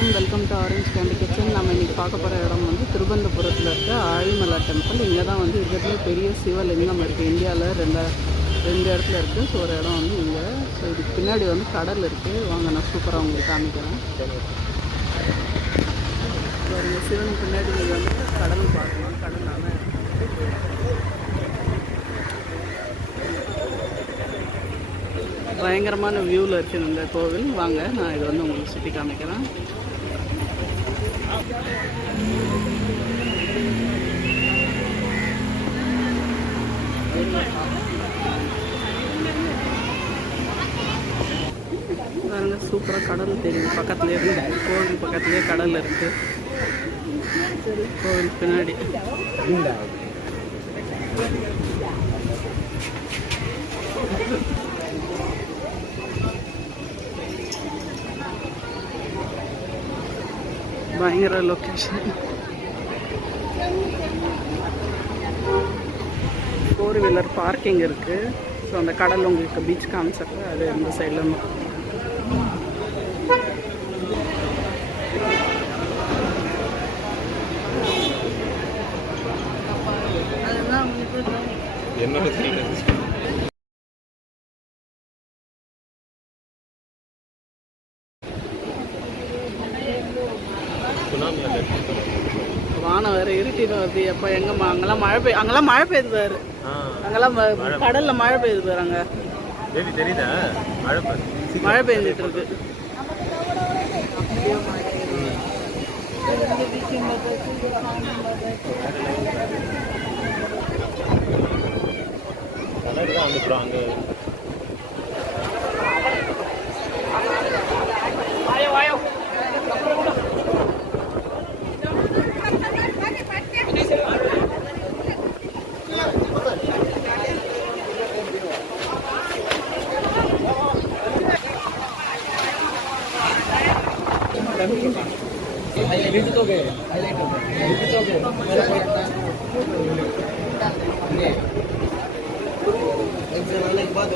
வணக்கம். Welcome to orange candy kitchen நம்ம இன்றைக்கி பார்க்க போகிற இடம் வந்து திருவனந்தபுரத்தில் இருக்க ஆழிமலா டெம்பிள் இங்கே தான் வந்து இருக்கிறதுல பெரிய சிவலிங்கம் இருக்குது இந்தியாவில் ரெண்டு ரெண்டு இடத்துல இருக்குது ஸோ ஒரு இடம் வந்து இங்கே. ஸோ இதுக்கு பின்னாடி வந்து கடல் இருக்குது வாங்க நான் சூப்பராக உங்களுக்கு காமிக்கிறேன். இந்த சிவன் பின்னாடி நீங்கள் வந்து கடல் பார்க்கலாம். கடல் நல்லா பயங்கரமான வியூவில் இருக்குது இந்த கோவில். வாங்க நான் இதை வந்து உங்களுக்கு சுற்றி காமிக்கிறேன். பாருங்க சூப்பராக கடல் தெரியும் பக்கத்துலேயே இருந்து கோவில் பக்கத்துலேயே கடல் இருக்குது கோவில் பின்னாடி. பயங்கர லொக்கேஷன் ஃபோர் வீலர் பார்க்கிங் இருக்குது ஸோ அந்த கடல் உங்களுக்கு பீச் காமிச்சிருக்கு அது இந்த சைடில் என்னோட வேறு இருட்டிட்டு வருது எப்போ எங்கே அங்கெல்லாம் மழை பெய் அங்கெல்லாம் மழை பெய்யுது பாரு. அங்கெல்லாம் கடல்ல மழை பெய்யுது பாரு அங்கே. தெரியுதா? மழை மழை பெய்ஞ்சிட்டு இருக்கு. हो गए हाईलाइट हो गए हो गए एक जमाने के बाद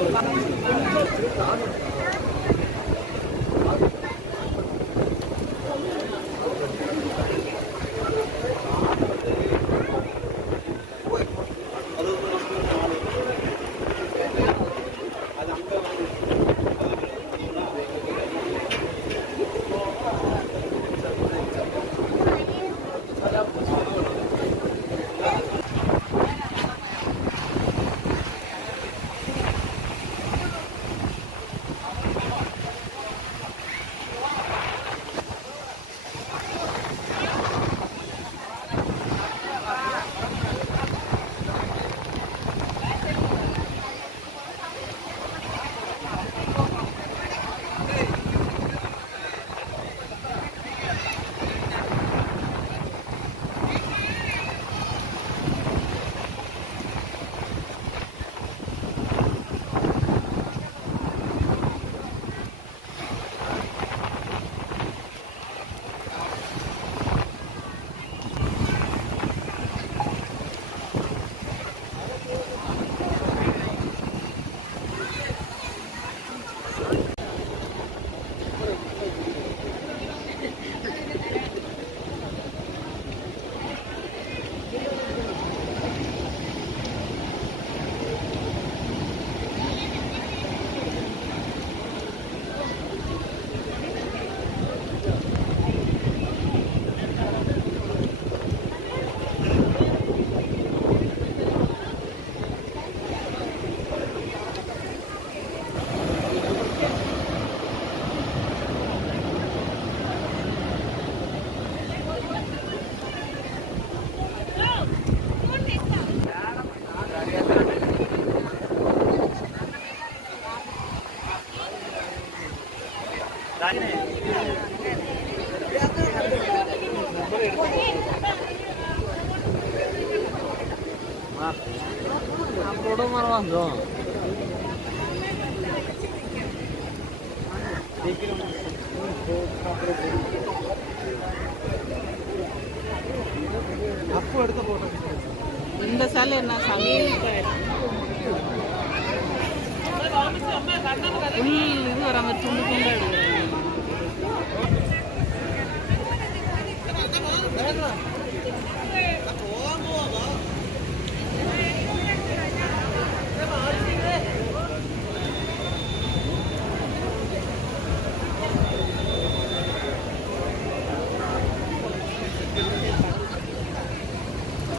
கலர் தான் அப்போ எடுத்து அங்கே இந்த சேலை என்ன சமையல் இது வராங்க துண்டு துண்டா எடுக்கிறேன்